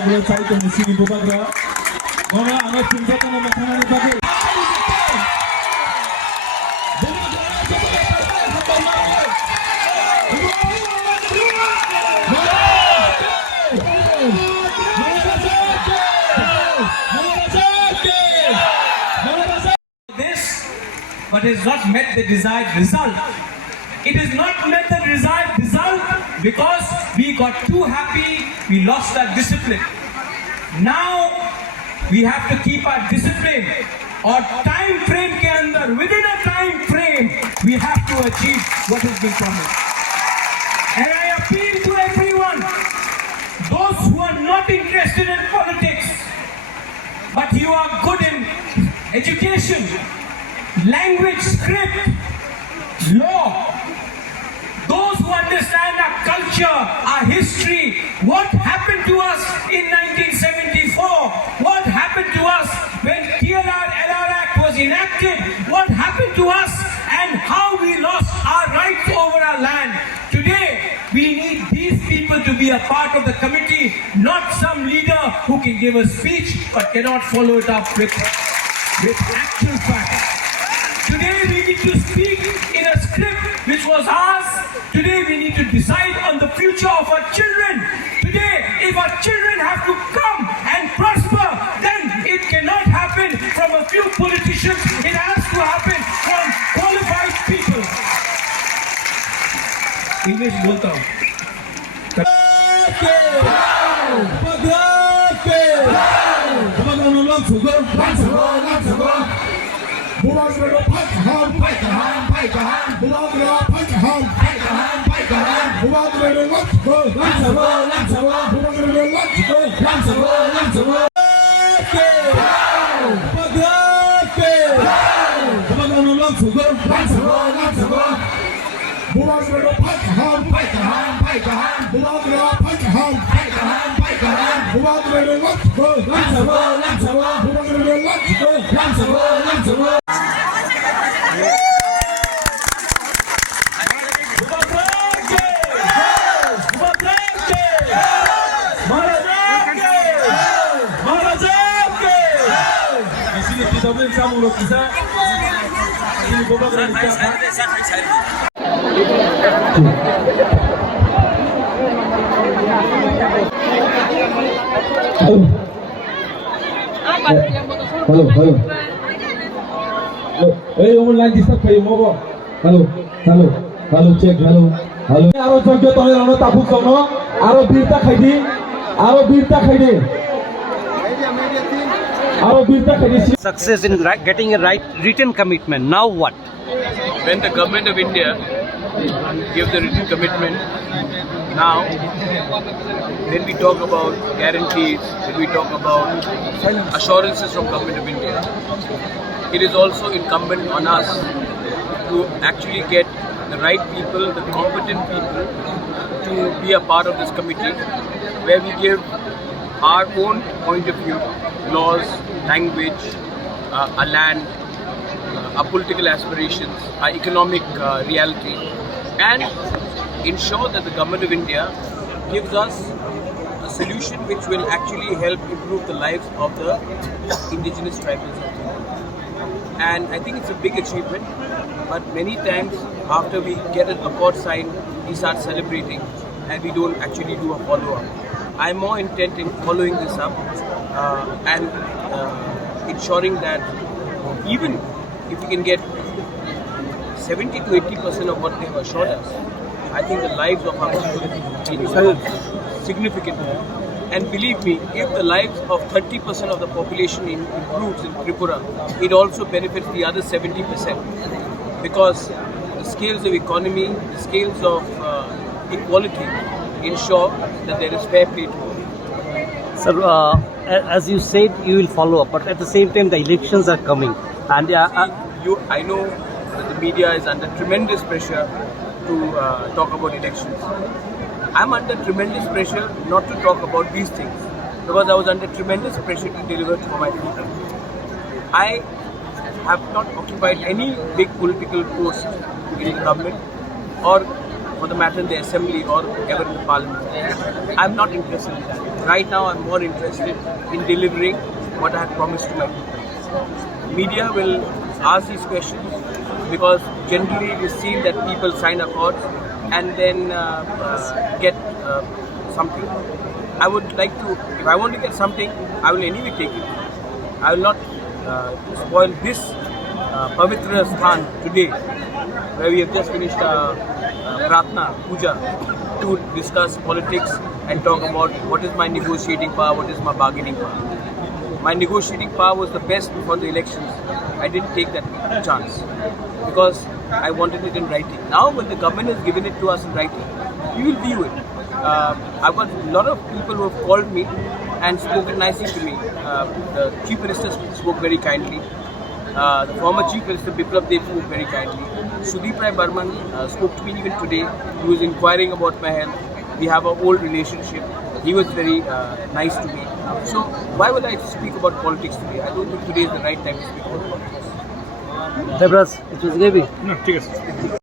Bubagra Pradyot Delhi Bubagra. Mama anak cinta kana makanan bagi. But has not met the desired result. It has not met the desired result because we got too happy, we lost our discipline. Now we have to keep our discipline और time frame के अंदर, within a time frame, we have to achieve what has been promised. And I appeal to everyone, those who are not interested in politics, but you are good in education, language, script, law, those who understand our culture, our history, what happened to us in 1974, what happened to us when TLR-LR Act was enacted, what happened to us and how we lost our rights over our land. Today, we need these people to be a part of the committee, not some leader who can give a speech but cannot follow it up with actual facts. Today we need to speak in a script which was ours. Today we need to decide on the future of our children. Today, if our children have to come and prosper, then it cannot happen from a few politicians. It has to happen from qualified people. English बोलता हूँ. Bubagra Pradyot Hello. Hey, online disturb kayo mo ba? Hello, check, hello. Aro jogyo tole rano tapuk sono, aro birta khaidi. Success in getting a written commitment. Now what? When the government of India gives the written commitment, now when we talk about guarantees, when we talk about assurances from government of India, it is also incumbent on us to actually get the right people, the competent people to be a part of this committee where we give our own point of view, laws, language, our land, our political aspirations, our economic reality, and ensure that the government of India gives us a solution which will actually help improve the lives of the indigenous tribals of India. And I think it's a big achievement, but many times after we get an accord signed, we start celebrating and we don't actually do a follow-up. I'm more intent in following this up and ensuring that even if we can get 70 to 80% of what they have assured us, I think the lives of our people will significantly. And believe me, if the lives of 30% of the population improves in Tripura, it also benefits the other 70%. Because the scales of economy, the scales of equality ensure that there is fair play to all. Sir, as you said, you will follow up, but at the same time, the elections are coming. And I know that the media is under tremendous pressure to talk about elections. I'm under tremendous pressure not to talk about these things because I was under tremendous pressure to deliver for my people. I have not occupied any big political post in the government or for the matter in the assembly or ever in the parliament. I'm not interested in that. Right now, I'm more interested in delivering what I have promised to my people. Media will ask these questions because generally it is seen that people sign accords and then get something. I would like to, if I want to get something, I will anyway take it. I will not spoil this Pavitra Sthan today, where we have just finished Pratna, Puja, to discuss politics and talk about what is my negotiating power, what is my bargaining power. My negotiating power was the best before the elections. I didn't take that chance because I wanted it in writing. Now when the government has given it to us in writing, we will view it. I've got a lot of people who have called me and spoken nicely to me. The Chief Minister spoke very kindly. The former Chief Minister Bikram spoke very kindly. Sudeep Rai Barman spoke to me even today. He was inquiring about my health. We have an old relationship. He was very nice to me. So why would I speak about politics today? I don't think today is the right time to speak about politics. Debras, it was Gaby.